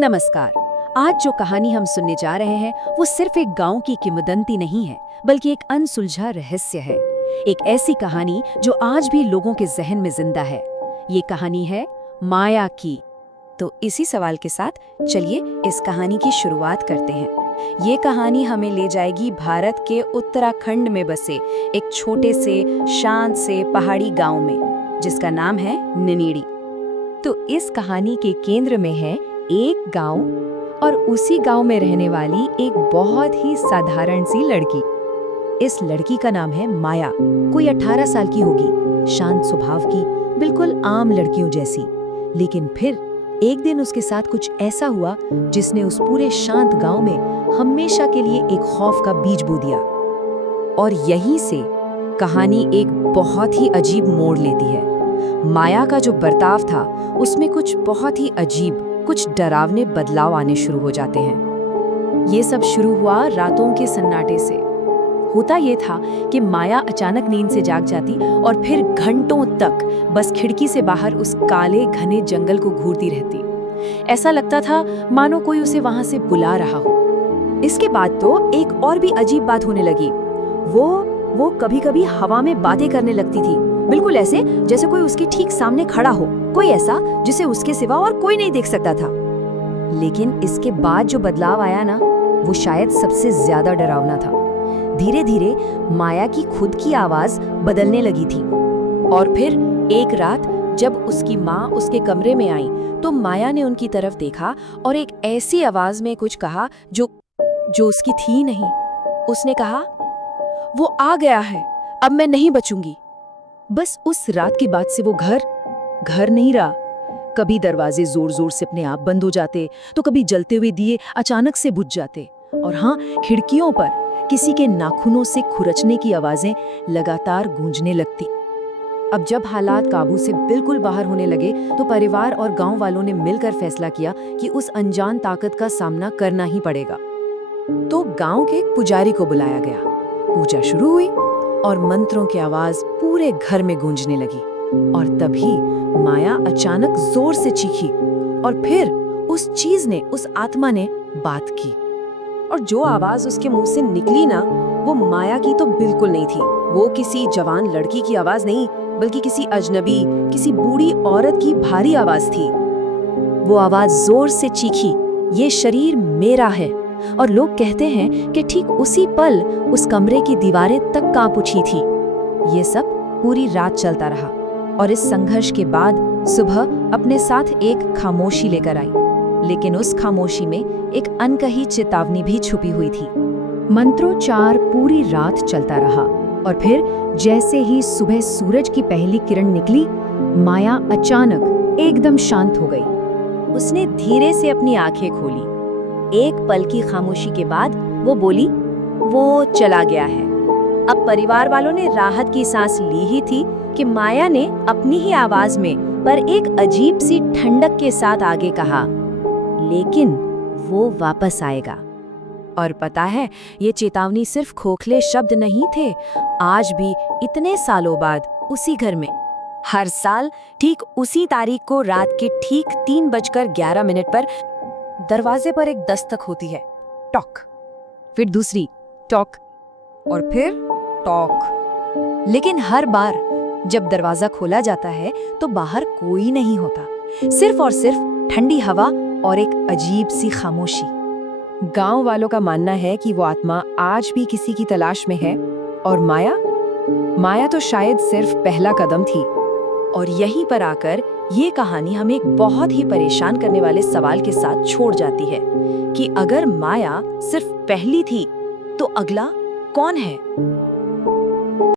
नमस्कार। आज जो कहानी हम सुनने जा रहे हैं वो सिर्फ एक गांव की किंवदंती नहीं है, बल्कि एक अनसुलझा रहस्य है। एक ऐसी कहानी जो आज भी लोगों के जहन में जिंदा है। ये कहानी है माया की। तो इसी सवाल के साथ चलिए इस कहानी की शुरुआत करते हैं। ये कहानी हमें ले जाएगी भारत के उत्तराखंड में बसे एक छोटे से शांत से पहाड़ी गांव में, जिसका नाम है ननीड़ी। तो इस कहानी के केंद्र में है एक गांव और उसी गांव में रहने वाली एक बहुत ही साधारण सी लड़की। इस लड़की का नाम है माया। कोई 18 साल की होगी, शांत स्वभाव की, बिल्कुल आम लड़कियों जैसी। लेकिन फिर एक दिन उसके साथ कुछ ऐसा हुआ जिसने उस पूरे शांत गांव में हमेशा के लिए एक खौफ का बीज बो दिया। और यहीं से कहानी एक बहुत ही अजीब मोड़ लेती है। माया का जो बर्ताव था उसमें कुछ बहुत ही अजीब, कुछ डरावने बदलाव आने शुरू हो जाते हैं। ये सब शुरू हुआ रातों के सन्नाटे से। होता ये था कि माया अचानक नींद से जाग जाती और फिर घंटों तक बस खिड़की से बाहर उस काले घने जंगल को घूरती रहती। ऐसा लगता था मानो कोई उसे वहां से बुला रहा हो। इसके बाद तो एक और भी अजीब बात होने लगी। वो कभी-कभी हवा में बातें करने लगती थी, बिल्कुल ऐसे जैसे कोई उसके ठीक सामने खड़ा हो, कोई ऐसा जिसे उसके सिवा और कोई नहीं देख सकता था। लेकिन इसके बाद जो बदलाव आया ना, वो शायद सबसे ज्यादा डरावना था। धीरे धीरे माया की खुद की आवाज बदलने लगी थी। और फिर एक रात जब उसकी माँ उसके कमरे में आई तो माया ने उनकी तरफ देखा और एक ऐसी आवाज में कुछ कहा जो उसकी थी नहीं। उसने कहा, वो आ गया है, अब मैं नहीं बचूंगी। बस उस रात के बाद से वो घर नहीं रहा। कभी दरवाजे जोर जोर से अपने आप बंद हो जाते, तो कभी जलते हुए दिए अचानक से बुझ जाते। और हाँ, खिड़कियों पर किसी के नाखूनों से खुरचने की आवाजें लगातार गूंजने लगती। अब जब हालात काबू से बिल्कुल बाहर होने लगे तो परिवार और गांव वालों ने मिलकर फैसला किया कि उस अनजान ताकत का सामना करना ही पड़ेगा। तो गांव के एक पुजारी को बुलाया गया। पूजा शुरू हुई और मंत्रों की आवाज पूरे घर में गूंजने लगी। और तभी माया अचानक जोर से चीखी और फिर उस चीज ने, उस आत्मा ने बात की। और जो आवाज उसके मुंह से निकली ना, वो माया की तो बिल्कुल नहीं थी। वो किसी जवान लड़की की आवाज नहीं, बल्कि किसी अजनबी, किसी बूढ़ी औरत की भारी आवाज थी। वो आवाज जोर से चीखी, ये शरीर मेरा है। और लोग कहते हैं कि ठीक उसी पल उस कमरे की दीवारें तक कांप उठी थी। ये सब पूरी रात चलता रहा और इस संघर्ष के बाद सुबह अपने साथ एक खामोशी लेकर आई। लेकिन उस खामोशी में एक अनकही चेतावनी भी छुपी हुई थी। मंत्रोच्चार पूरी रात चलता रहा और फिर जैसे ही सुबह सूरज की पहली किरण निकली, माया अचानक एकदम शांत हो गई। उसने धीरे से अपनी आंखें खोली। एक पल की खामोशी के बाद वो बोली, वो चला गया है। अब परिवार वालों ने राहत की सांस ली ही थी कि माया ने अपनी ही आवाज में, पर एक अजीब सी ठंडक के साथ आगे कहा, लेकिन वो वापस आएगा। और पता है, ये चेतावनी सिर्फ खोखले शब्द नहीं थे। आज भी इतने सालों बाद उसी घर में हर साल ठीक उसी तारीख को रात के ठीक 3:11 पर दरवाजे पर एक दस्तक होती है, टॉक, फिर दूसरी टॉक और फिर टॉक। लेकिन हर बार जब दरवाजा खोला जाता है तो बाहर कोई नहीं होता, सिर्फ और सिर्फ ठंडी हवा और एक अजीब सी खामोशी। गांव वालों का मानना है कि वो आत्मा आज भी किसी की तलाश में है। और माया तो शायद सिर्फ पहला कदम थी। और यहीं पर आकर ये कहानी हमें एक बहुत ही परेशान करने वाले सवाल के साथ छोड़ जाती है कि अगर माया सिर्फ पहली थी तो अगला कौन है।